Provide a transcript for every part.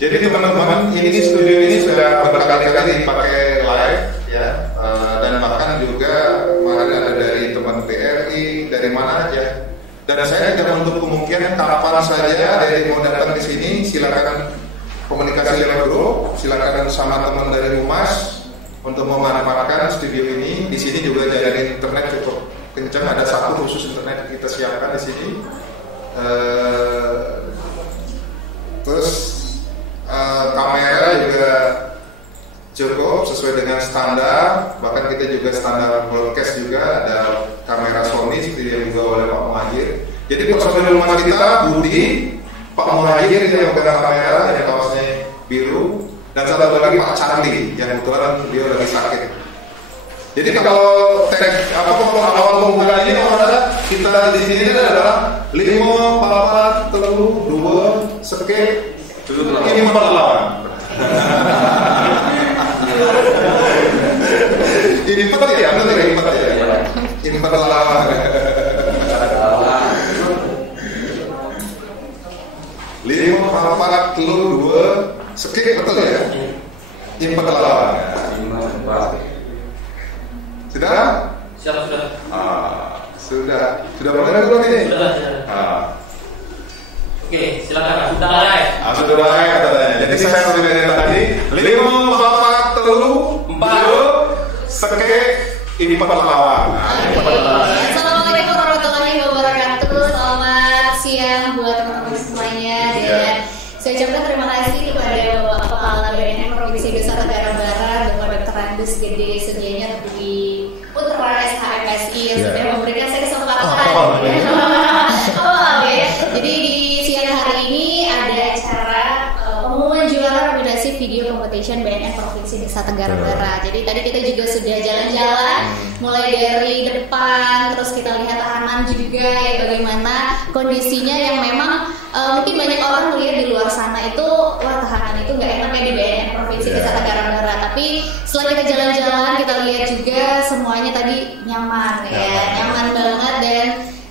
Jadi teman-teman, ini studio ini sudah berkali-kali dipakai live ya, dan bahkan juga kemarin ada dari teman BRI, dari mana aja. Dan saya tidak menutup kemungkinan kapan saja ada yang mau datang di sini, silakan komunikasi lewat grup, silakan sama teman dari Humas untuk memanfaatkan studio ini. Di sini juga jaringan internet cukup kencang, ada satu khusus internet kita siapkan di sini. Terus kamera juga cukup sesuai dengan standar, bahkan kita juga standar broadcast juga ada kamera Sony seperti yang juga oleh Pak Muhajir. Jadi personil rumah kita Budi, Pak Muhajir yang pegang kamera yang kaosnya biru, dan satu lagi Pak Charlie yang kebetulan dia lagi sakit. Jadi kalau awal pembukaan ini kita di sini adalah 5, 4, 3, 2, skip. Ini 4 lawan. Ini 4 ya, betul ya, 4 ya. Ini 4 lawan. 5, 4, 2, skip, betul ya. Ini 4 lawan. Sudah? Siap, sudah. Sudah mulai belum ini? Sudah. Oke, silakan. Sudah live. Sudah live katanya. Jadi saya sudah dari tadi 5, 4, 3, 2, skip, 4 lawan. Assalamualaikum warahmatullahi wabarakatuh. Selamat siang buat teman-teman semuanya. Dan saya ucapkan terima kasih kepada Bapak Kepala BNN Provinsi Nusa Tenggara Barat, Bapak Dr. Andus Gede Sedianya di Putra SHMSI yang sudah memberikan saya kesempatan. Jadi di siang hari ini ada acara pengumuman juara nominasi video competition BNN Provinsi Nusa Tenggara Barat. Jadi tadi kita juga sudah jalan-jalan, mulai dari depan, terus kita lihat tahanan juga ya, bagaimana kondisinya yang memang mungkin banyak orang melihat di luar sana itu, wah tahanan itu nggak enaknya di BNN Provinsi Nusa Tenggara Barat. Tapi setelah kita jalan-jalan, kita lihat juga semuanya tadi nyaman ya, nyaman banget. Dan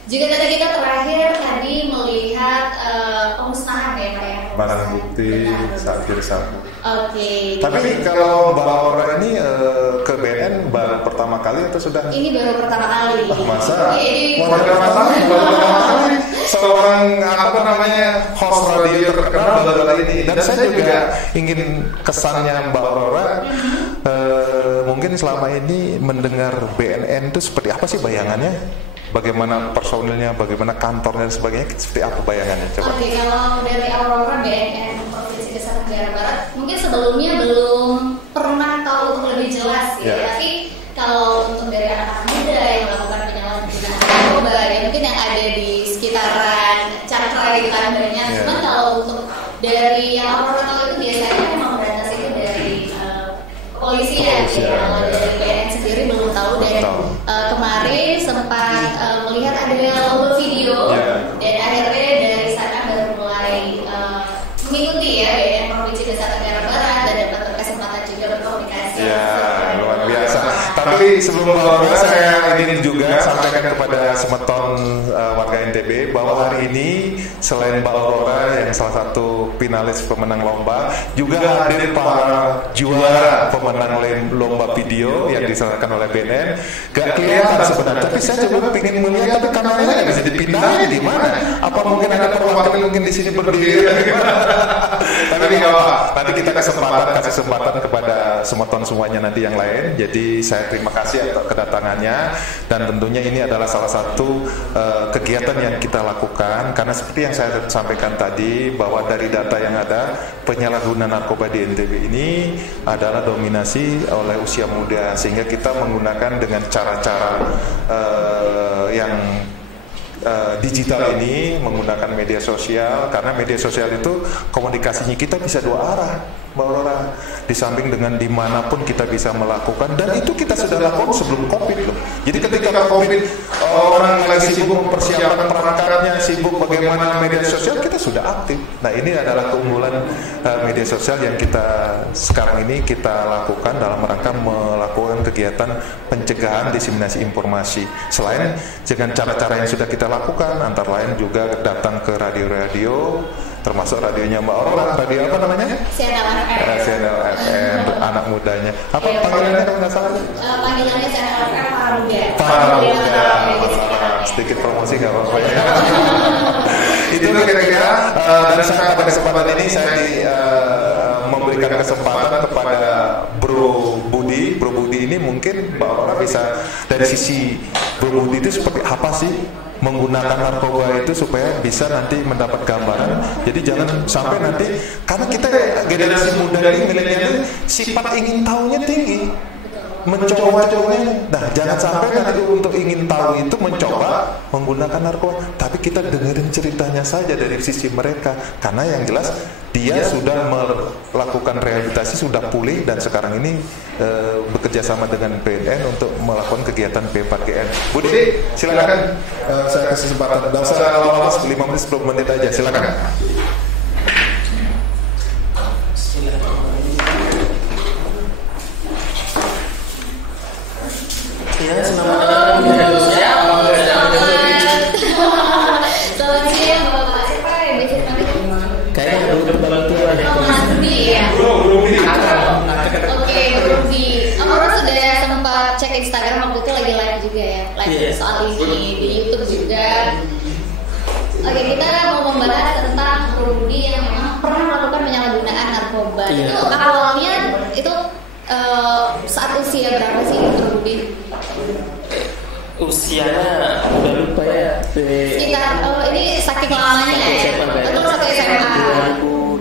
juga tadi kita terakhir melihat pemusnahan ya Pak ya, barang bukti satir sabu. Oke. Tapi kalau Mbak Aurora ini ke BNN baru pertama kali atau sudah? Ini baru pertama kali. Masa? Ini baru pertama kali. Seorang host radio terkenal baru kali ini. Dan saya juga ingin kesannya Mbak Aurora. Mungkin selama ini mendengar BNN itu seperti apa sih bayangannya? Bagaimana personilnya, bagaimana kantornya dan sebagainya, seperti apa bayangannya? Coba. Oke, kalau dari Aurora BNN Provinsi Nusa Tenggara Barat, mungkin sebelumnya belum pernah tahu untuk lebih jelas ya. Tapi kalau untuk dari anak-anak muda yang melakukan penyalahgunaan narkoba, ya mungkin yang ada di sekitaran cara-cara gitu kan banyak. Cuman kalau untuk dari yang Aurora tahu itu biasanya memang berantas itu dari kepolisian ya. Kalau dari BNN sendiri belum tahu. Dan kemarin sempat melihat ada lomba video, dan akhirnya dari sana baru mulai mengikuti ya BNN Provinsi Nusa Tenggara Barat dan dapat kesempatan juga berkomunikasi. Ya, luar biasa. Tapi sebelum Aurora, saya ingin juga sampaikan kepada semeton warga NTB bahwa hari ini selain Mbak Aurora yang salah satu finalis pemenang lomba, juga hadir para juara pemenang lomba video yang diselenggarakan oleh BNN. Gak kelihatan sebenarnya, tapi saya coba ingin melihat, tapi kameranya nggak bisa dipindahin di mana? Apa mungkin ada perwakilan mungkin di sini berdiri? Tapi nggak apa-apa. Nanti kita kasih kesempatan kepada semeton semuanya nanti yang lain. Jadi saya terima kasih atas kedatangannya, dan tentunya ini adalah salah satu kegiatan yang kita lakukan karena seperti yang saya sampaikan tadi bahwa dari data yang ada, penyalahgunaan narkoba di NTB ini adalah dominasi oleh usia muda, sehingga kita menggunakan dengan cara-cara yang digital ini, menggunakan media sosial, karena media sosial itu komunikasinya kita bisa dua arah, Mbak Aurora. Di samping dengan dimanapun kita bisa melakukan, dan itu kita sudah lakukan sebelum COVID loh. Jadi ketika COVID orang lagi sibuk mempersiapkan perangkatnya, sibuk bagaimana media sosial, kita sudah aktif. Nah ini adalah keunggulan media sosial yang kita sekarang ini kita lakukan dalam rangka melakukan kegiatan pencegahan diseminasi informasi. Selain dengan cara-cara yang sudah kita lakukan, antara lain juga datang ke radio-radio, termasuk radionya Mbak Aurora. Radio apa namanya? CNL FM, anak mudanya. Apa panggilannya kalau nggak salah? Panggilannya CNL FM Paramuda. Paramuda. Sedikit promosi nggak apa-apa ya. Itu kira-kira, dan saya pada kesempatan ini saya memberikan kesempatan kepada Bro Budi. Bro Budi ini mungkin Mbak Aurora bisa dari sisi Bro Budi itu seperti apa sih menggunakan narkoba itu supaya bisa nanti mendapat gambaran. Jadi jangan sampai nanti, karena kita generasi muda ini milenial sifat ingin tahunya tinggi, mencoba-cobanya. Nah, jangan sampai nanti untuk ingin tahu itu mencoba menggunakan narkoba, tapi kita dengerin ceritanya saja dari sisi mereka, karena yang jelas dia sudah melakukan rehabilitasi, sudah pulih, dan sekarang ini bekerja sama dengan BNN untuk melakukan kegiatan P4GN. Budi, silakan. Saya kasih kesempatan. Tidak usah lama-lama, 5 menit 10 menit aja, silakan. Ya, selamat siang. Selamat siang Bapak. Siapa yang bisa panggil? Kayaknya udah terlalu tua ya. Mas Budi ya. Oke, Bro Budi. Aurora sudah sempat cek Instagram waktu itu lagi live juga ya, live soal ini di YouTube juga. Oke, kita mau membahas tentang Bro Budi yang memang pernah melakukan penyalahgunaan narkoba. Itu awalnya itu saat usia berapa sih Bro Budi? Usianya udah lupa ya. Sekitar ini saking lamanya ya. Itu satu SMA.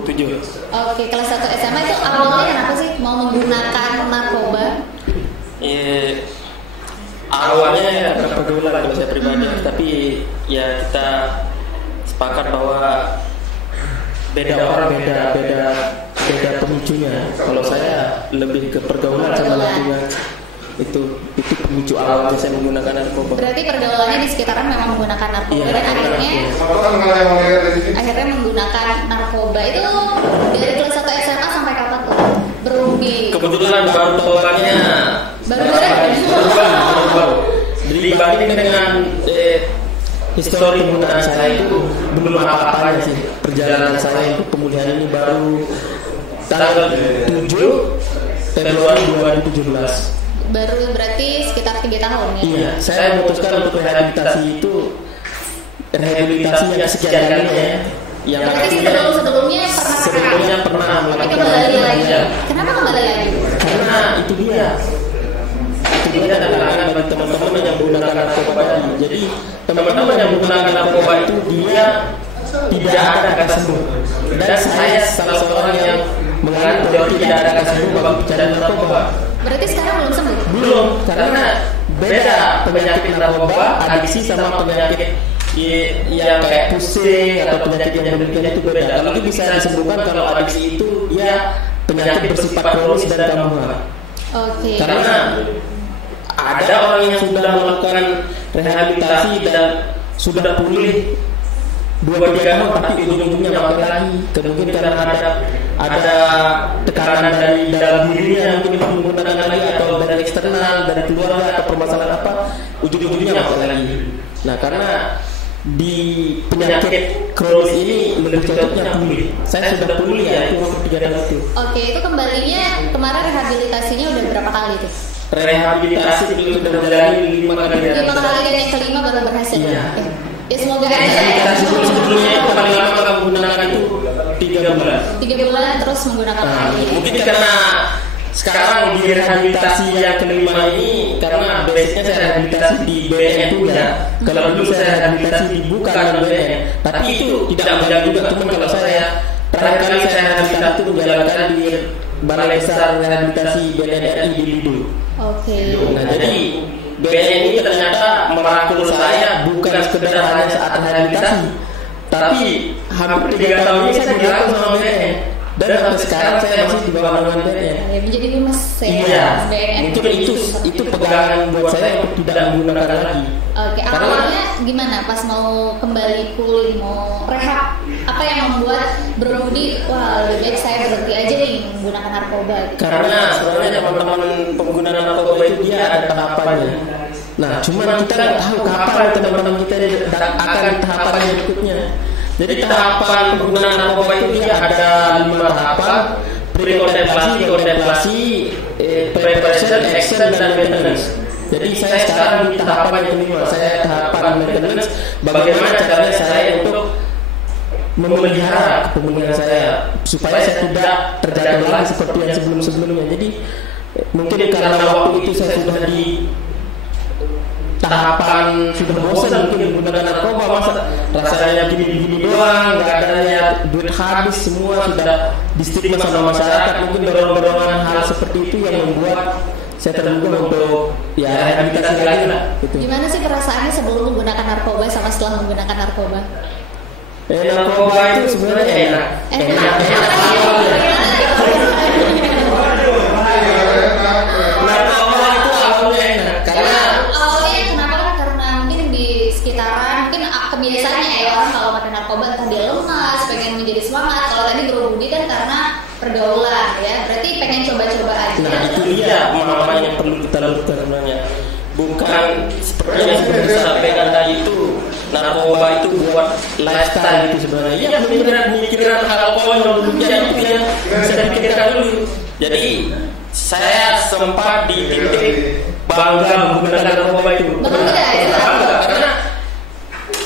2007. Oke, kelas 1 SMA itu awalnya kenapa sih mau menggunakan narkoba? Awalnya ya karena pergaulan kalau saya pribadi, tapi ya kita sepakat bahwa beda orang beda pemicunya. Kalau saya lebih ke pergaulan sama lingkungan. Itu pemicu awalnya saya menggunakan narkoba. Berarti pergaulannya di sekitaran memang menggunakan narkoba, dan akhirnya menggunakan narkoba itu dari kelas 1 SMA sampai kapan tuh? Berubah. Kebetulan baru totalnya baru. Dibanding dengan histori penggunaan saya itu belum apa-apanya sih. Perjalanan saya untuk pemulihan ini baru tanggal 7 Februari 2017. Baru berarti sekitar 3 tahun ya? Iya, saya memutuskan untuk rehabilitasi itu rehabilitasi yang sekian kalinya ya. Yang berarti sebelumnya pernah melakukan. Kembali lagi. Kenapa kembali lagi? Karena itu dia tantangan bagi teman-teman yang menggunakan narkoba tadi. Jadi teman-teman yang menggunakan narkoba itu dia tidak ada akan sembuh. Dan saya salah seorang yang menganut teori tidak ada akan sembuh bagi bicara narkoba. Berarti sekarang belum sembuh? Belum, karena beda penyakit narkoba, adiksi sama penyakit yang kayak pusing atau penyakit yang demikian itu beda. Kalau itu bisa disembuhkan, kalau adiksi itu dia penyakit bersifat kronis dan gangguan. Oke. Karena ada orang yang sudah melakukan rehabilitasi dan sudah pulih 2-3 tahun, tapi ujung-ujungnya makin lagi. Mungkin karena ada tekanan dari dalam dirinya, mungkin menggunakan lagi, atau dari eksternal, dari keluarga, atau permasalahan apa, ujung-ujungnya makin lagi. Nah, karena di penyakit kronis ini lebih cocoknya pulih. Saya sudah pulih ya, itu untuk 3 tahun itu. Oke, itu kembalinya kemarin rehabilitasinya udah berapa kali tuh? Rehabilitasi itu sudah berjalan 5 kali. 5 kali dan yang kelima baru berhasil. Iya. Ya semoga aja. Rehabilitasi sebelumnya itu paling lama menggunakan itu 3 bulan. 3 bulan terus menggunakan lagi. Mungkin karena sekarang di rehabilitasi yang kelima ini, karena basicnya saya rehabilitasi di BNN juga. Kalau dulu saya rehabilitasi di bukan BNN, tapi itu tidak menjaga juga teman. Kalau saya terakhir kali saya rehabilitasi itu menjalankan di Balai Besar Rehabilitasi BNN RI di Lido. Oke. Nah, jadi BNN ini ternyata merangkul saya bukan sekedar hanya saat rehabilitasi, tapi hampir 3 tahun ini saya dirangkul sama BNN. Dan sampai sekarang saya masih di bawah naungan BNN. Ya, menjadi humas Iya. BNN. Mungkin itu pegangan buat saya untuk tidak menggunakan lagi. Oke, awalnya gimana pas mau kembali pulih, mau rehab? Apa yang membuat Bro Budi, wah lebih baik saya berhenti aja nih menggunakan narkoba? Karena sebenarnya teman-teman pengguna narkoba itu dia ada tahapannya. Nah, cuman kita nggak tahu kapan teman-teman kita akan tahapan yang berikutnya. Jadi tahapan penggunaan narkoba itu dia ada 5 tahapan: pre-kontemplasi, preparation, action, dan maintenance. Jadi saya sekarang di tahapan yang kelima, saya tahapan maintenance. Bagaimana caranya saya untuk memelihara kepemilikan saya supaya saya tidak terjatuh lagi seperti yang sebelum-sebelumnya. Jadi mungkin karena waktu itu saya sudah di tahapan sudah bosan mungkin menggunakan narkoba, masa rasanya gini-gini doang, nggak ada ya duit habis, semua sudah distigma sama masyarakat. Mungkin dorong-dorongan hal seperti itu yang membuat saya tergugah untuk ya rehabilitasi lagi lah. Gitu. Gimana sih perasaannya sebelum menggunakan narkoba sama setelah menggunakan narkoba? Narkoba itu sebenarnya enak. Narkoba itu awalnya enak karena awalnya kenapa kan karena mungkin di sekitaran mungkin kebiasaannya ya orang kalau makan narkoba entah dia lemas, pengen menjadi semangat. Kalau tadi Bro Budi kan karena pergaulan ya, berarti pengen coba-coba aja. Nah itu dia pemahaman yang perlu kita lakukan sebenarnya. Bukan seperti yang sudah disampaikan tadi itu narkoba itu buat lifestyle itu sebenarnya. Iya pemikiran hal yang dulunya itu yang bisa dipikirkan dulu. Jadi saya sempat di titik bangga menggunakan narkoba itu. Bangga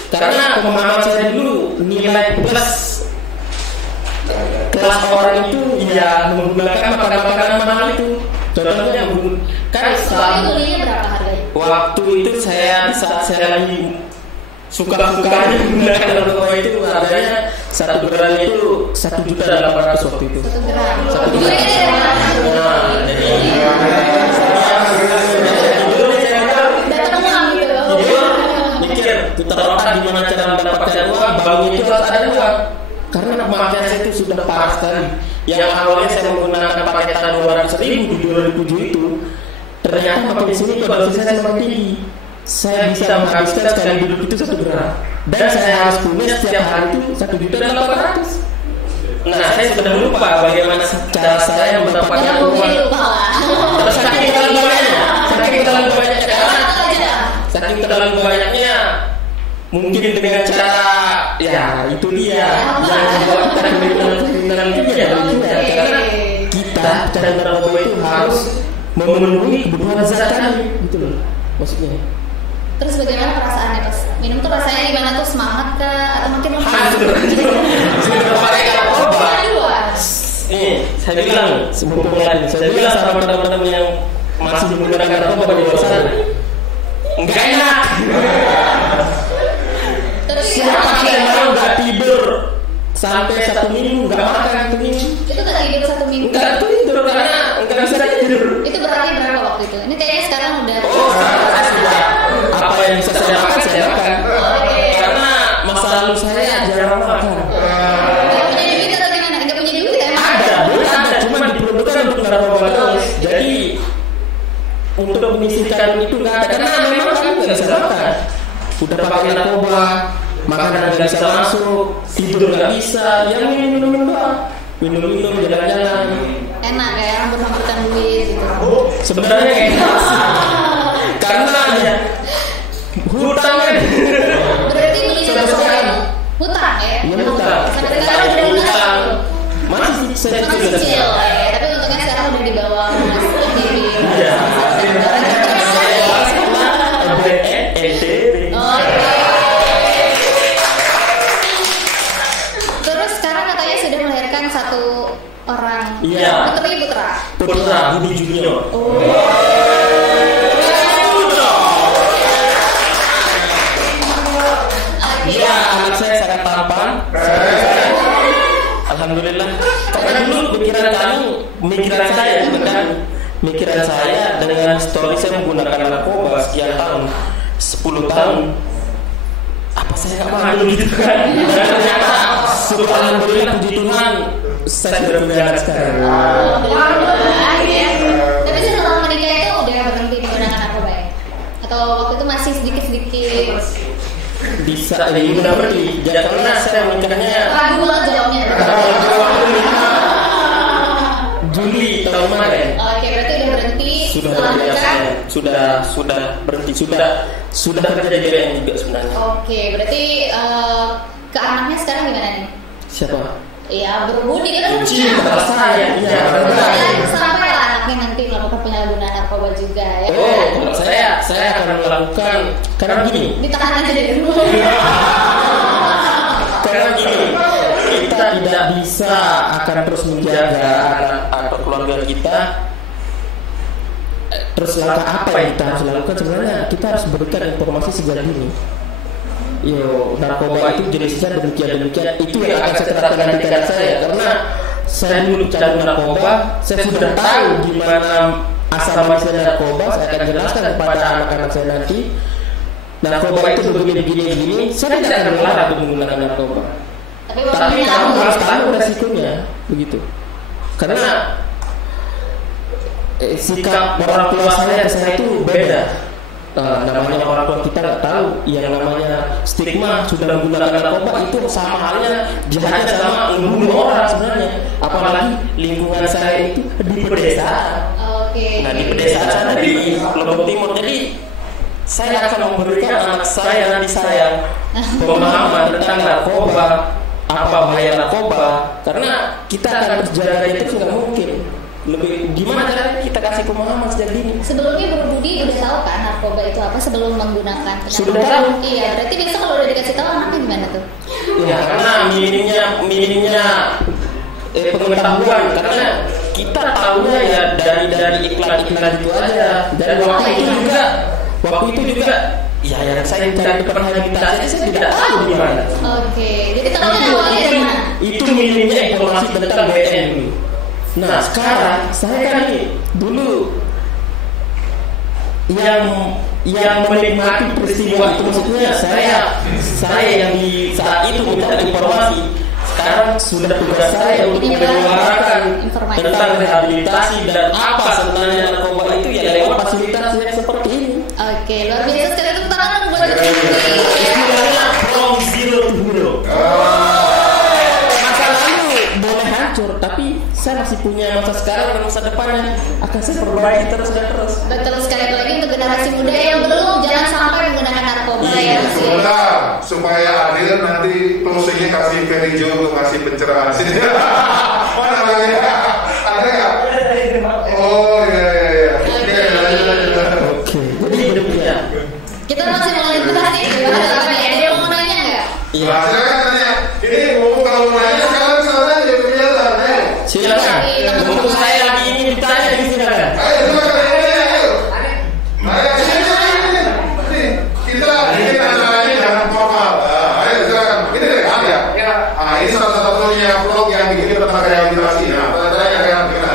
karena pemahaman saya dulu nilai plus kelas orang itu ya menggunakan makanan mahal itu. Contohnya kan waktu itu saya saat saya lagi suka-sukanya menggunakan narkoba itu harganya 1 gram itu 1.800.000 waktu itu. 1 gram. 1 gram. Nah, jadi mikir putar otak gimana cara mendapatkan uang, bangun itu harus ada uang. Karena pemakaian saya itu sudah parah sekali. Yang awalnya saya menggunakan paketan 200.000 di 2007 itu, ternyata makin sini konsumsi saya semakin tinggi. Saya bisa menghabiskan sekali duduk itu 1 gram, dan saya harus punya setiap hari itu 1.800.000. Nah, saya sudah lupa bagaimana cara saya mendapatkan uang. Terus saking terlalu banyaknya, mungkin dengan cara ya itu dia yang membuat kriminal juga karena kita cara narkoba itu harus memenuhi kebutuhan zat kami gitu loh maksudnya. Terus bagaimana perasaannya pas minum tuh rasanya gimana tuh, semangat kah atau mungkin sudah pakai narkoba. Saya bilang saya bilang sama teman-teman yang masih menggunakan narkoba di luar sana, enggak enak. Siapa yang mau nggak tidur sampai 1 minggu, nggak makan 1 minggu? Itu nggak tidur 1 minggu? Nggak tidur karena nggak bisa tidur. Itu berarti berapa waktu itu? Ini kayaknya sekarang udah. Saya sudah apa yang bisa saya makan saya makan. Karena masa lalu saya jarang makan. Nggak punya duit atau gimana? Nggak punya duit ya? Ada, cuma diperlukan untuk narkoba terus. Jadi untuk menyisihkan itu nggak ada karena memang kami nggak bisa makan. Udah pakai narkoba, makanan nggak bisa masuk, tidur nggak bisa, yang minum doang, minum jalan-jalan. Enak kayak rambut-rambutan duit gitu. Sebenarnya enak sih, karena ya hutang kan. Berarti belinya sekarang hutang ya? Hutang. Sampai sekarang udah hutang. Masih kecil ya, tapi untungnya sekarang udah di bawah sendiri. Iya. Terus sekarang katanya sudah melahirkan 1 orang. Iya. Putra Budi Junior. Iya, anak saya sangat tampan. Alhamdulillah. Karena dulu pikiran saya dengan story saya menggunakan narkoba sekian tahun, 10 tahun. Apa saya nggak malu gitu kan? Dan ternyata alhamdulillah puji Tuhan saya sudah punya anak sekarang. Tapi setelah menikah itu udah berhenti menggunakan narkoba ya? Atau waktu itu masih sedikit-sedikit? Bisa udah berhenti. Ya karena saya menikahnya ragu lah jawabnya. Juli tahun kemarin. Oke, berarti udah berhenti. Sudah setelah berhenti. menikah sudah berhenti, sudah kerja di BNN juga sebenarnya. Oke, berarti ke anaknya sekarang gimana nih? Siapa? Iya, berbudi kan Cinta saya. Iya. Sampai lah anaknya nanti melakukan penyalahgunaan narkoba juga ya. Oh, kalau saya akan melakukan karena gini. Ditahan aja di rumah. Karena gini, kita tidak bisa akan terus menjaga anak atau keluarga kita. Terus langkah apa yang kita harus lakukan? Sebenarnya kita harus berikan informasi sejak dini. Yo, narkoba itu jenisnya demikian. Itu yang akan saya terapkan nanti ke saya, karena saya dulu candu narkoba, saya sudah tahu gimana asal manisnya narkoba. Saya akan jelaskan kepada anak-anak saya nanti. Narkoba itu begini. Saya tidak akan melarang untuk menggunakan narkoba. Tapi kamu harus tahu resikonya, begitu. Karena sikap orang tua saya itu beda. Namanya orang tua kita nggak tahu yang namanya stigma sudah menggunakan narkoba itu sama halnya jahatnya sama membunuh orang sebenarnya. Apalagi lingkungan saya itu di pedesaan. Nah, di pedesaan sana di Lombok Timur. Jadi saya akan memberikan anak saya nanti pemahaman tentang narkoba, apa bahaya narkoba, karena kita akan berjalan itu nggak mungkin. Lebih gimana caranya kita kasih pemahaman sejak dini. Sebelumnya berbudi udah tahu kan narkoba itu apa sebelum menggunakan? Sudah tahu. Iya, berarti biasa kalau udah dikasih tahu anaknya gimana tuh? Ya karena minimnya pengetahuan, karena kita tahunya ya dari iklan itu aja. Dan waktu itu juga ya yang saya cari tempat rehabilitasi saya tidak tahu gimana. Oke, jadi tahunya awalnya dari mana? Itu minimnya informasi tentang BNN dulu. Nah sekarang saya kan dulu yang menikmati peristiwa itu, maksudnya saya yang di saat itu minta informasi. Sekarang sudah tugas saya untuk menyuarakan tentang rehabilitasi dan apa sebenarnya narkoba itu ya lewat fasilitas yang seperti ini. Oke, luar biasa sekali, tepuk tangan buat istilahnya from zero to hero. Masa lalu boleh hancur, tapi saya masih punya masa sekarang dan masa depannya akan saya perbaiki terus. Betul sekali, lagi untuk generasi muda yang belum, jangan sampai menggunakan narkoba ya. Supaya adil nanti closingnya kasih Ferry Jo untuk kasih pencerahan sini. Mana lagi? Ada nggak? Oh iya. Oke, jadi berikutnya kita masih melanjutkan nih. Ada yang mau nanya nggak? Iya. Silakan tanya. Ini kalau mau nanya sekarang sana ya kelihatan. Silakan. Untuk saya lagi ingin ditanya di sini kan. Ayo silakan. Ayo kita ini acaranya jangan formal. Ayo silakan. Ini deh ya. Ini salah satunya vlog yang bikin tentang rehabilitasi. Nah, tanya kan kita.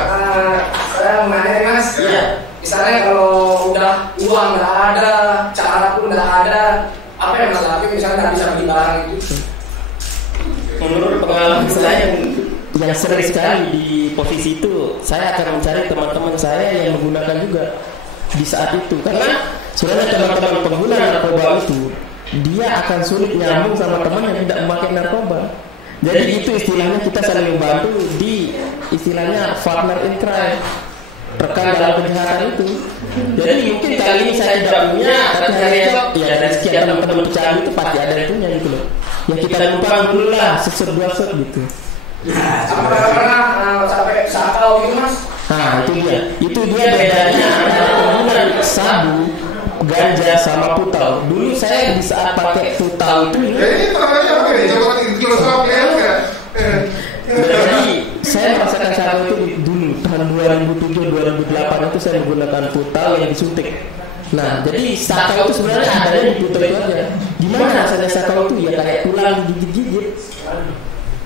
Saya mau nanya Mas. Iya. Misalnya kalau udah uang nggak ada, cara pun nggak ada, apa yang Mas lakukan? Misalnya nggak bisa beli barang itu. Menurut pengalaman saya yang sering sekali di posisi itu, saya akan mencari teman-teman saya yang menggunakan juga di saat itu, karena sebenarnya teman-teman pengguna narkoba itu dia akan sulit nyambung sama teman yang tidak memakai narkoba. Jadi itu istilahnya kita saling membantu di istilahnya partner in crime, rekan dalam kejahatan itu. Jadi mungkin kali ini saya tidak punya, tapi hari esok ya dari sekian teman-teman pecahan itu pasti ada yang punya gitu loh. Ya kita numpang dulu lah, set dua set gitu. Apakah pernah sampai sakau gitu Mas? Nah itu dia bedanya antara penggunaan sabu, ganja sama putau. Dulu saya di saat pakai putau itu ini tangannya apa nih? Coba filosofi ya. jadi saya merasakan sabu itu dulu tahun 2007-2008 itu saya menggunakan putau yang disuntik. Nah jadi sakau itu sebenarnya adanya di putau itu aja. Gimana rasanya sakau itu ya kayak tulang digigit-gigit.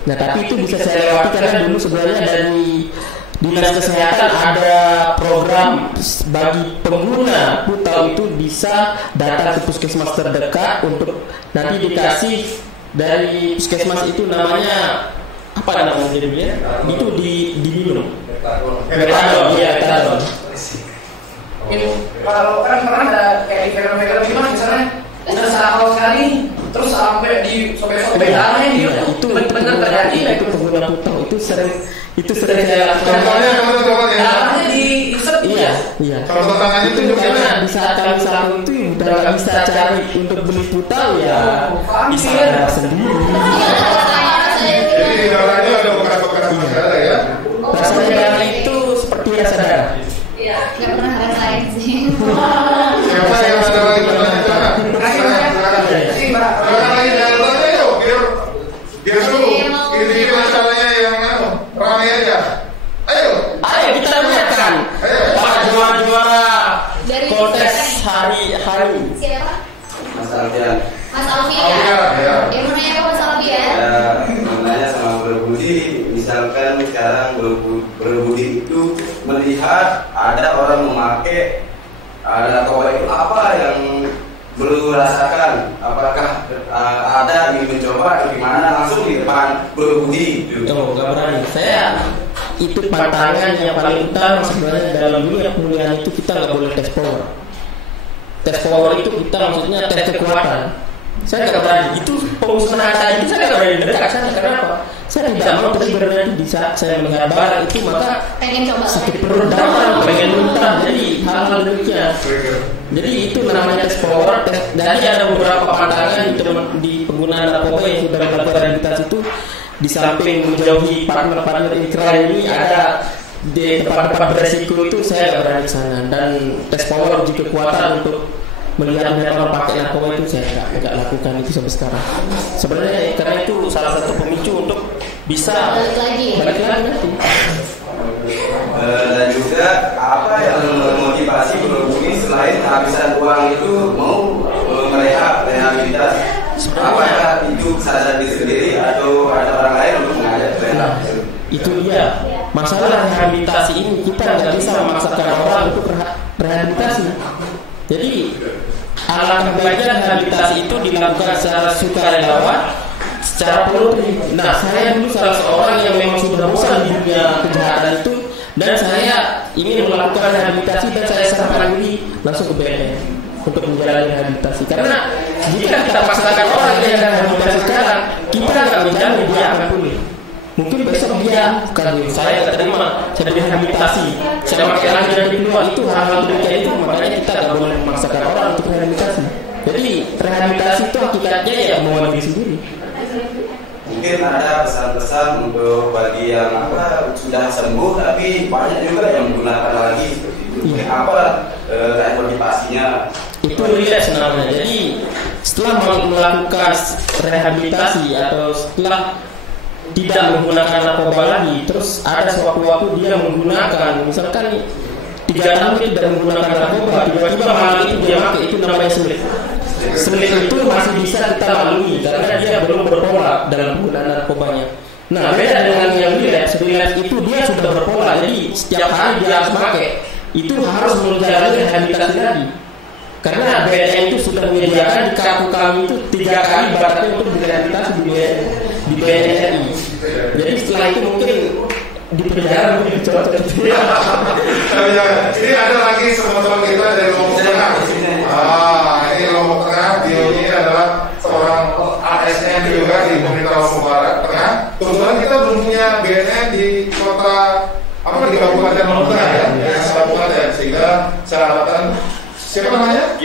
Nah tapi itu bisa saya lewati karena dulu sebenarnya dari Dinas Kesehatan ada program bagi pengguna putau itu bisa datang ke puskesmas terdekat untuk nanti dikasih dari puskesmas itu namanya apa namanya jadinya itu diminum. Metadon. Kalau kan pernah ada kayak di film-film gimana misalnya udah sakau sekali terus sampai di sobek-sobek darahnya gitu. Itu benar terjadi. Itu pengguna putau itu sering saya lakukan. Contohnya. Darahnya diisep. Iya, Iya. Kalau tangannya itu juga karena di saat kami sahur itu udah nggak bisa cari untuk beli putal ya bisa ada sendiri. Jadi di dalamnya ada bekas-bekas darah ya. Rasanya darah itu seperti rasa darah. Nggak pernah ngerasain sih. Siapa yang ada lagi bertanya? Silakan lagi jangan bertanya yuk, biar dulu. Ini masalahnya yang ramai aja. Ayo kita lihatkan para juara kontes hari-hari. Siapa? Mas Alfian. Mas Alfian. ya. Yang mau nanya apa Mas Alfian? Ya, menanya sama berbudi. Misalkan sekarang berbudi itu melihat ada orang memakai narkoba itu, apa yang belum rasakan? Apakah ada ingin mencoba atau gimana? Langsung di depan berbudi. Oh, nggak berani. Saya itu pantangan yang paling utama sebenarnya dalam dunia pemulihan itu kita nggak boleh tes power. Tes power itu kita maksudnya tes kekuatan. Saya nggak berani. Itu pengusaha saya itu saya nggak berani mendekat sana. Kenapa? Saya tidak mau terjadi di saat saya melihat barang itu maka Pengen coba. sakit perut darah, pengen muntah. Jadi hal-hal demikian. Jadi itu namanya tes power. Jadi ada beberapa pantangan di penggunaan narkoba yang sudah melakukan rehabilitasi itu. Di samping menjauhi partner-partner ikrar ini ada di tempat-tempat beresiko itu saya nggak berani ke sana, dan tes power uji kekuatan untuk melihat orang pakai narkoba itu saya nggak lakukan itu sampai sekarang. Sebenarnya karena itu salah satu pemicu untuk bisa balik lagi nanti. Dan juga apa yang memotivasi berbudi selain kehabisan uang itu mau rehabilitasi? Apakah itu sadar diri sendiri atau ada orang lain untuk mengajak rehab? Itu dia masalah rehabilitasi ini, kita nggak bisa memaksakan orang untuk rehabilitasi. Jadi alangkah baiknya rehabilitasi itu dilakukan secara sukarela, secara voluntari. Nah, saya dulu salah seorang yang memang sudah bosan di dunia kejahatan itu, dan saya ingin melakukan rehabilitasi dan saya serahkan diri langsung ke BNN untuk menjalani rehabilitasi. Karena jika kita paksakan orang yang rehabilitasi sekarang, kita nggak menjamin dia akan pulih. Mungkin besok dia bukan saya nggak terima, saya direhabilitasi, saya pakai lagi dari keluar, itu hal-hal demikian itu. Makanya kita nggak boleh memaksakan orang untuk rehabilitasi. Jadi rehabilitasi itu hakikatnya ya mau diri sendiri. Mungkin ada pesan-pesan untuk bagi yang sudah sembuh tapi banyak juga yang menggunakan lagi seperti itu. Mungkin apa kayak motivasinya? Itu relate sebenarnya. Jadi setelah melakukan rehabilitasi atau setelah tidak menggunakan narkoba lagi, terus ada sewaktu-waktu dia menggunakan, misalkan 3 tahun dia tidak menggunakan narkoba, tiba-tiba malam itu dia pakai, itu namanya sulit. Sulit itu masih bisa kita lalui karena dia belum berpola dalam penggunaan narkobanya. Nah, beda dengan yang relapse itu dia sudah berpola, jadi setiap hari dia harus pakai, itu harus menjalani rehabilitasi lagi. Karena BNN itu sudah menyediakan di kartu kami itu 3 kali baratnya untuk direhabilitasi di BNN. Jadi setelah itu mungkin di penjara mungkin cocok itu. Ini ada lagi teman-teman kita dari Lombok Tengah. Ini Lombok Tengah, dia ini adalah seorang ASN juga di Pemerintah Lombok Barat Tengah. Kebetulan kita belum punya BNN di kota di Kabupaten Lombok Tengah ya, kabupaten, sehingga saya harapkan siapa namanya?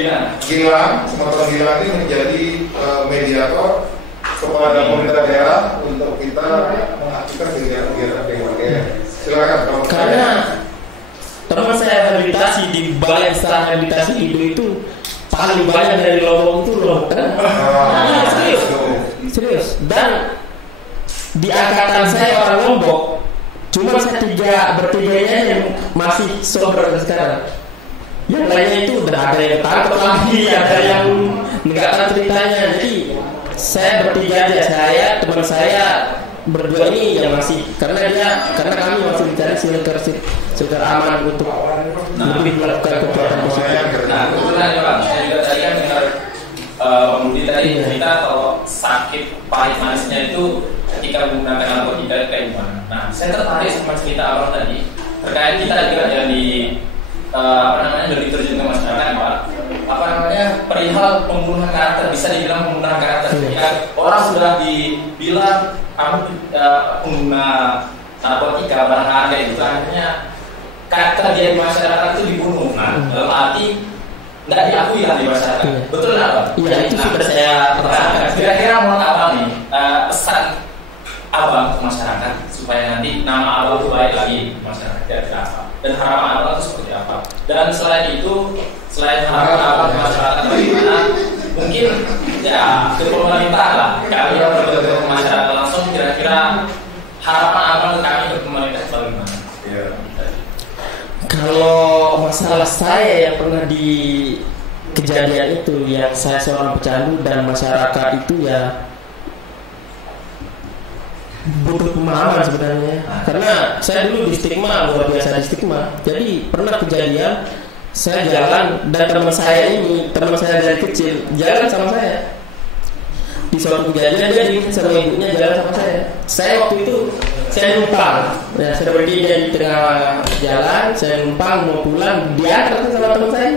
Gilang, Sumatera Gilang ini menjadi mediator kepada pemerintah daerah untuk kita mengaktifkan kegiatan BNN. Silakan. Karena teman saya rehabilitasi di balai setelah rehabilitasi itu paling banyak dari Lombok itu loh. Serius. Dan di angkatan saya orang Lombok, cuma saya bertiganya yang masih sober sekarang. Yang lainnya itu udah ada yang tangkap lagi, ada yang nggak tahu ceritanya. Jadi saya bertiga aja, saya teman saya berdua ini yang masih karena kami masih mencari shelter aman untuk lebih melakukan kegiatan positif. Nah, kebetulan ya Pak, saya juga tadi kan dengar pemudi tadi cerita kalau sakit pahit manisnya itu ketika menggunakan narkotika itu kayak gimana. Nah, saya tertarik sama cerita abang tadi terkait kita juga yang lebih terjun ke masyarakat Pak. Perihal pembunuhan karakter, bisa dibilang pembunuhan karakter. Ketika orang sudah dibilang kamu pengguna narkotika barang harga itu, akhirnya karakter dia di masyarakat itu dibunuh. Nah, dalam arti nggak diakui lah di masyarakat. Betul nggak, Pak? Iya, itu sudah saya rasakan. Kira-kira mau apa nih pesan Abang ke masyarakat supaya nanti nama Abang itu baik lagi di masyarakat, kira-kira apa? Dan harapan Abang itu seperti apa? Dan selain itu, selain harapan Abang ke masyarakat bagaimana? Mungkin ya ke pemerintah lah. Kami yang berbentuk ke masyarakat langsung, kira-kira harapan Abang ke kami ke pemerintah bagaimana? Iya. Kalau masalah saya yang pernah di kejadian itu, yang saya seorang pecandu dan masyarakat itu ya butuh pemahaman sebenarnya. Karena saya dulu di stigma, luar biasa di stigma. Jadi pernah kejadian saya jalan dan teman saya dari kecil jalan sama saya. Di suatu kejadian dia diingat sama ibunya jalan sama saya. Saya waktu itu saya numpang, ya saya berdiri di tengah jalan, saya numpang mau pulang, dia terus sama teman saya,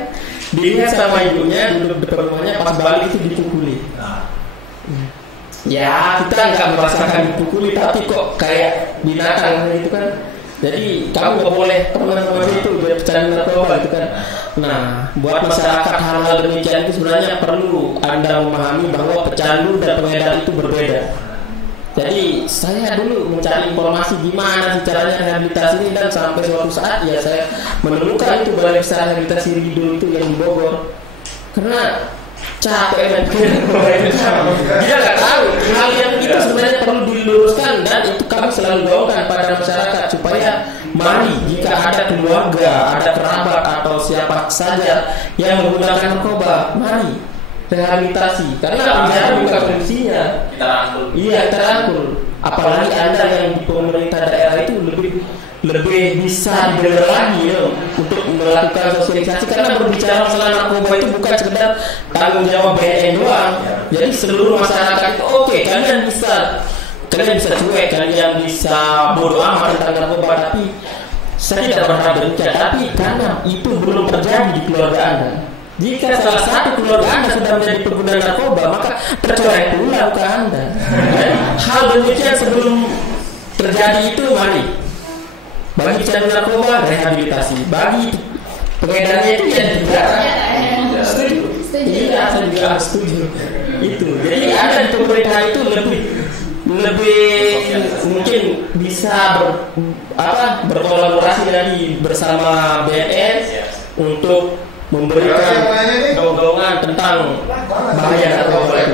dilihat sama ibunya duduk depan rumahnya, pas balik itu dipukuli. Ya kita nggak merasakan dipukuli, tapi kok kayak binatang gitu kan. Jadi kamu nggak boleh teman sama dia itu biar pecandu narkoba gitu kan. Nah, buat masyarakat hal-hal demikian itu sebenarnya perlu Anda memahami bahwa pecandu dan pengedar itu berbeda. Jadi saya dulu mencari informasi gimana sih caranya rehabilitasi ini, dan sampai suatu saat ya saya menemukan itu Balai Besar Rehabilitasi Rido itu yang di Bogor. Karena capek dan dia nggak tahu hal yang itu sebenarnya perlu diluruskan, dan itu kami selalu doakan pada masyarakat supaya mari jika ada keluarga, ada kerabat atau siapa saja yang menggunakan narkoba, mari rehabilitasi, karena penjara bukan fungsinya. Kita rangkul. Iya, terangkul. Apalagi Anda yang di pemerintah daerah itu lebih bisa didengar lagi ya, untuk melakukan sosialisasi, karena berbicara masalah narkoba itu bukan sekedar tanggung jawab BNN doang. Jadi seluruh masyarakat itu oke, kalian bisa cuek, kalian bisa bodoh amat tentang narkoba, tapi saya tidak berharap demikian. Tapi karena itu belum terjadi di keluarga Anda. Jika salah satu keluarga Anda sudah menjadi pengguna narkoba, maka tercoreng pula ke Anda. Hal demikian sebelum terjadi itu, mari bagi pecandu narkoba rehabilitasi, bagi pengedarnya itu ya penjara. Setuju? Iya, saya juga setuju. Itu. Jadi Anda di pemerintah itu lebih mungkin bisa berkolaborasi lagi bersama BNN untuk memberikan dorongan tentang bahaya narkoba itu.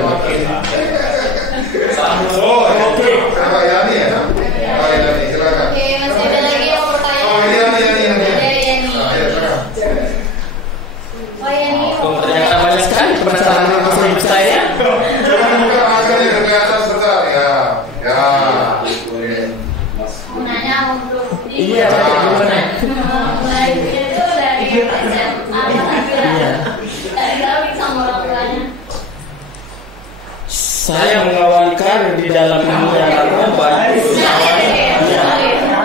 Oke, Pak Yani ya. Pak Yani, silakan. Oke, masih ada lagi yang mau pertanyaan? Dari Yani. Oh, Yani. Ternyata banyak sekali penasaran dengan hidup saya. Bukan masanya ke atas sebentar ya. Ya. Mau nanya, mau berbudi. Iya, gimana? Mulai itu dari SMA, Iya. dari kawin sama orang tuanya. Saya mengawali karir di dalam dunia narkoba itu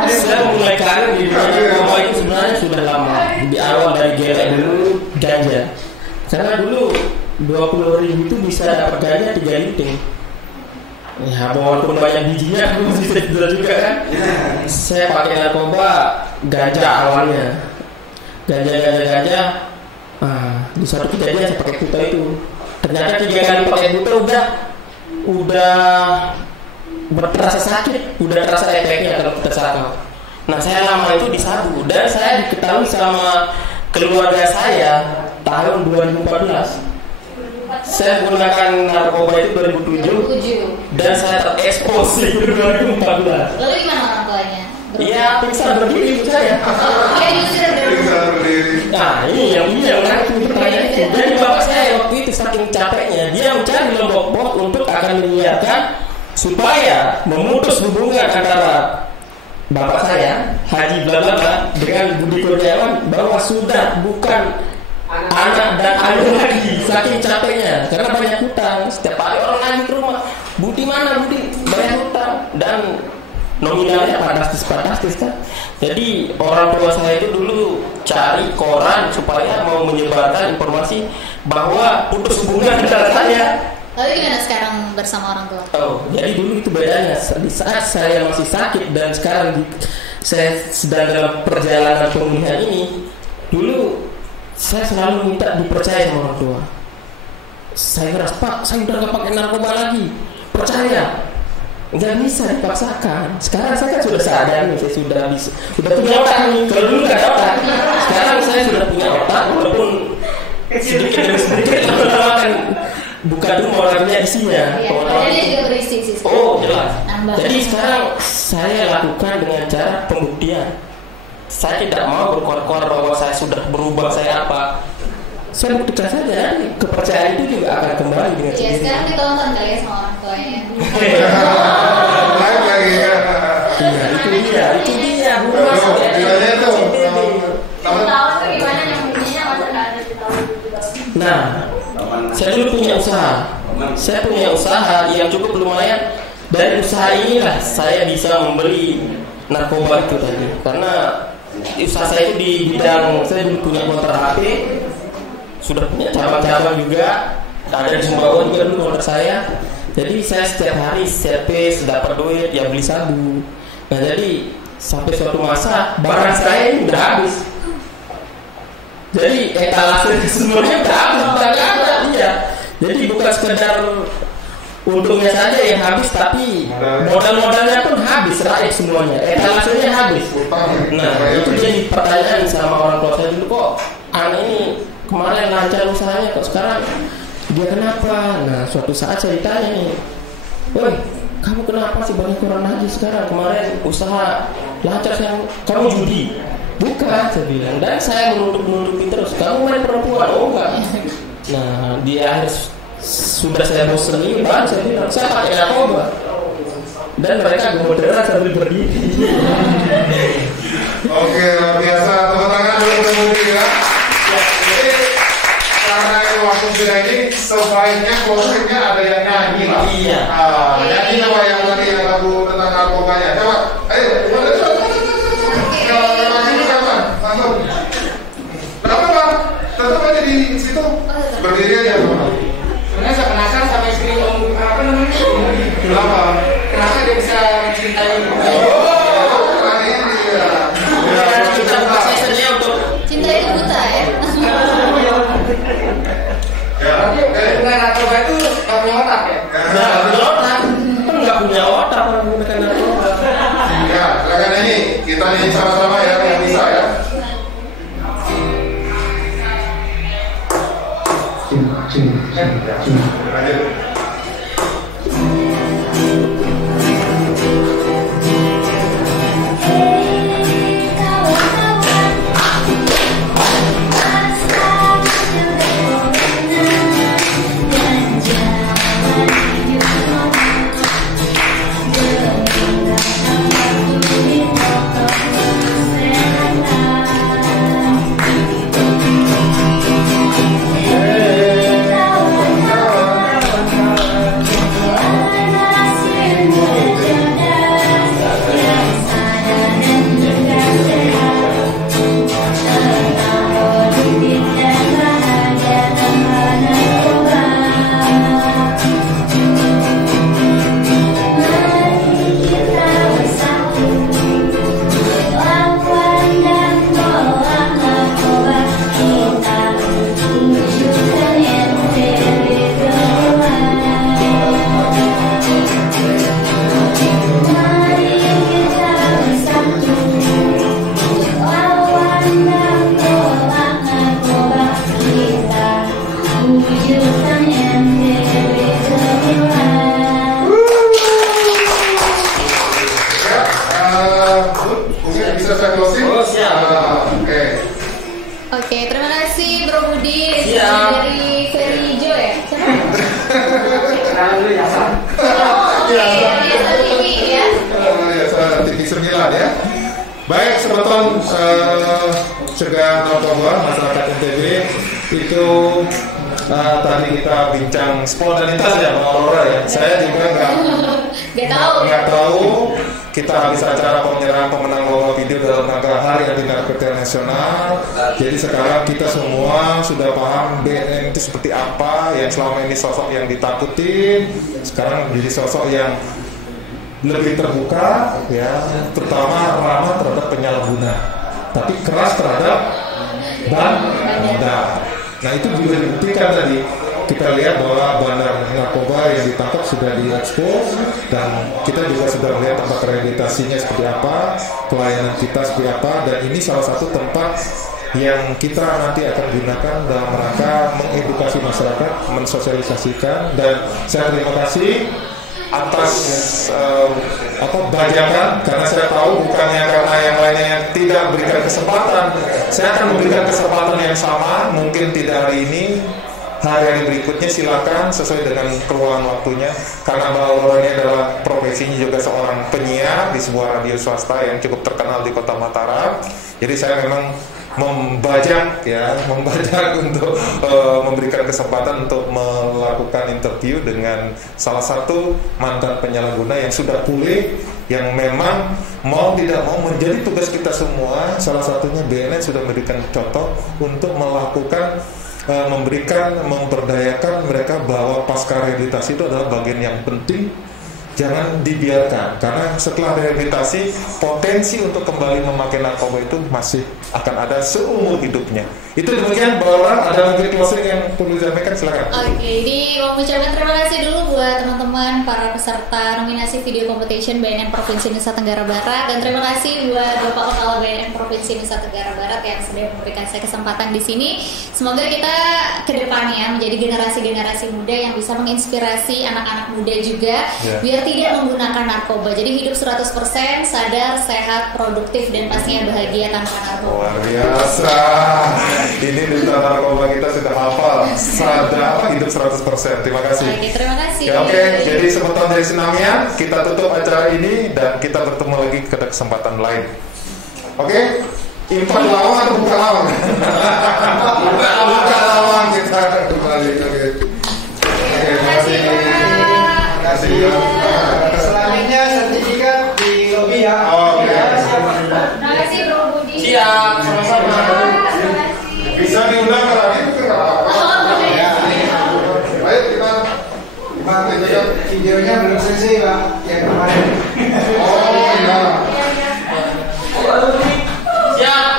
saya mulai karir di dunia narkoba itu sebenarnya sudah lama. Di awal dari gelek dulu ganja. Karena dulu 20.000 itu bisa dapat ganja 3 linting. Ya walaupun banyak bijinya aku bisa jual juga kan. Saya pakai narkoba ganja awalnya. Ganja. Di suatu kejadian saya pakai kuta itu. Ternyata 3 kali pakai kuta udah terasa sakit, udah terasa efeknya kalau kita sakau. Nah saya lama itu disabu, dan saya diketahui sama keluarga saya tahun 2014. Saya menggunakan narkoba itu 2007 dan saya terekspos itu 2014. Lalu gimana orang tuanya? Iya, pingsan berdiri ibu saya. Dia diusir dari rumah. Nah ini yang menarik pertanyaan itu. Jadi bapak saya waktu itu saking capeknya, dia mencari Lombok untuk akan menyiarkan supaya memutus hubungan antara bapak saya Haji Blablabla dengan Budi Kurniawan, bahwa sudah bukan anak dan anu lagi, saking capeknya karena banyak hutang. Setiap hari orang lagi ke rumah, Budi mana Budi, banyak hutang, dan nominalnya fantastis kan. Jadi orang tua saya itu dulu cari koran supaya mau menyebarkan informasi bahwa putus hubungan antara saya. Lalu gimana sekarang bersama orang tua? Jadi dulu itu bedanya. Di saat saya masih sakit dan sekarang saya sedang dalam perjalanan pemulihan ini, dulu saya selalu minta dipercaya sama orang tua. Saya ngerasa, Pak, saya udah gak pakai narkoba lagi, percaya. Nggak bisa dipaksakan. Sekarang saya kan sudah sadar nih, saya sudah punya otak nih. Kalau dulu nggak ada otak, sekarang saya sudah punya otak, walaupun sedikit demi sedikit lama-lama kan bukan dulu orangnya isinya. Iya, padahal juga berisi sih. Oh jelas. Nambah. Jadi sekarang saya lakukan dengan cara pembuktian. Saya tidak mau berkor-kor bahwa saya sudah berubah, saya apa. Saya buktikan saja, kepercayaan itu juga akan kembali dengan Iya, sendiri. sekarang ditonton kali ya sama orang tuanya. Live lagi ya. Iya, itu dia. Gimana tuh? Tahu tuh gimana nyambungnya masa nggak ada di tahun 2000. Nah, saya dulu punya usaha. Saya punya usaha yang cukup lumayan. Dari usaha inilah saya bisa membeli narkoba itu tadi. Karena usaha saya itu di bidang, saya dulu punya motor HP, sudah punya cabang-cabang juga, ada di Sumbawa juga dulu motor saya. Jadi saya setiap hari servis, dapat duit, ya beli sabu. Nah jadi sampai suatu masa barang saya ini udah habis. Jadi etalase semuanya udah habis, udah nggak ada. Iya. Jadi bukan sekedar untungnya saja yang habis, tapi modal-modalnya pun habis, raib semuanya. Etalasenya habis. Nah itu jadi pertanyaan sama orang tua saya dulu, kok anak ini kemarin lancar usahanya, kok sekarang dia kenapa? Nah suatu saat saya ditanya nih, woi kamu kenapa sih banyak kurang haji sekarang? Kemarin usaha lancar, sekarang kamu judi? Bukan, saya bilang. Dan saya menunduk-nundukin terus, kamu main perempuan? Oh enggak. Nah di akhir sudah saya bosan ini, baru saya bilang saya pakai narkoba. Dan mereka gemeteran sambil berdiri. Oke, luar biasa. Tepuk tangan dulu untuk Budi ya. Jadi karena waktu sudah ini sebaiknya closingnya ada yang nyanyi lah. Iya. Nyanyi coba yang tadi yang lagu tentang narkobanya. Coba, ayo. Kalau masih kapan? Langsung. Kenapa Bang? Tetap aja di situ. Berdiri aja teman. Sebenarnya saya penasaran sama istri Om apa namanya? Kenapa? Kenapa dia bisa mencintai? Kita buka sessionnya untuk Cinta itu buta ya. Dengan narkoba itu nggak punya otak ya? nggak punya otak, kan nggak punya otak orang menggunakan narkoba. Ya, silakan nyanyi. Kita nyanyi sama-sama ya, yang bisa ya. Lanjut. Bisa saya closing? Oh, siap. Oke. Oke, terima kasih Bro Budi Siap. dari Ferry Jo ya. Siapa? Nah, dulu ya San. Oh, oke, Biasa TV ya. Ya, TV 9 ya. Baik, sebetulnya cegah narkoba masyarakat NTB itu tadi kita bincang spontanitas ya, Bang Aurora ya. Saya juga nggak tahu kita habis acara pemenang lomba video dalam rangka Hari Anti Narkotika Nasional. Jadi sekarang kita semua sudah paham BNN itu seperti apa, yang selama ini sosok yang ditakutin, sekarang menjadi sosok yang lebih terbuka, ya, terutama ramah terhadap penyalahguna, tapi keras terhadap bandar. Nah itu juga dibuktikan tadi. Kita lihat bahwa bandar narkoba yang ditangkap sudah diekspos, dan kita juga sudah melihat tempat rehabilitasinya seperti apa, pelayanan kita seperti apa, dan ini salah satu tempat yang kita nanti akan gunakan dalam rangka mengedukasi masyarakat, mensosialisasikan. Dan saya terima kasih atas bajakan, karena saya tahu bukannya karena yang lainnya yang tidak berikan kesempatan, saya akan memberikan kesempatan yang sama, mungkin tidak hari ini, hari berikutnya silakan sesuai dengan keluangan waktunya, karena Mbak Aurora ini adalah profesinya juga seorang penyiar di sebuah radio swasta yang cukup terkenal di Kota Mataram. Jadi saya memang membajak untuk memberikan kesempatan untuk melakukan interview dengan salah satu mantan penyalahguna yang sudah pulih, yang memang mau tidak mau menjadi tugas kita semua. Salah satunya BNN sudah memberikan contoh untuk melakukan memberdayakan mereka bahwa pasca rehabilitasi itu adalah bagian yang penting. Jangan dibiarkan, karena setelah rehabilitasi potensi untuk kembali memakai narkoba itu masih akan ada seumur hidupnya. Itu demikian, bahwa ada lagi closing yang perlu disampaikan, silakan. Oke, ini mau mengucapkan terima kasih dulu buat teman-teman para peserta nominasi video competition BNN Provinsi Nusa Tenggara Barat, dan terima kasih buat Bapak Kepala BNN Provinsi Nusa Tenggara Barat yang sudah memberikan saya kesempatan di sini. Semoga kita kedepannya menjadi generasi-generasi muda yang bisa menginspirasi anak-anak muda juga, biar tidak menggunakan narkoba. Jadi hidup 100% sadar, sehat, produktif, dan pastinya bahagia tanpa narkoba. Luar biasa. Ini duta narkoba kita sudah hafal. Sadar, hidup 100%. Terima kasih. Oke, terima kasih. Ya, oke. Jadi sebutan dari Senamian, kita tutup acara ini dan kita bertemu lagi pada kesempatan lain. Oke? Impak lawang atau buka lawang? Buka lawang kita kembali. Oke. Terima kasih. Terima kasih. Selanjutnya sertifikat di lobi ya. Oke. Terima kasih Bro Budi. Siap, sama-sama. Bisa diundang ke radio ke Ya. Ayo kita. Pak, videonya belum selesai Pak, yang kemarin. Oh iya. Siap.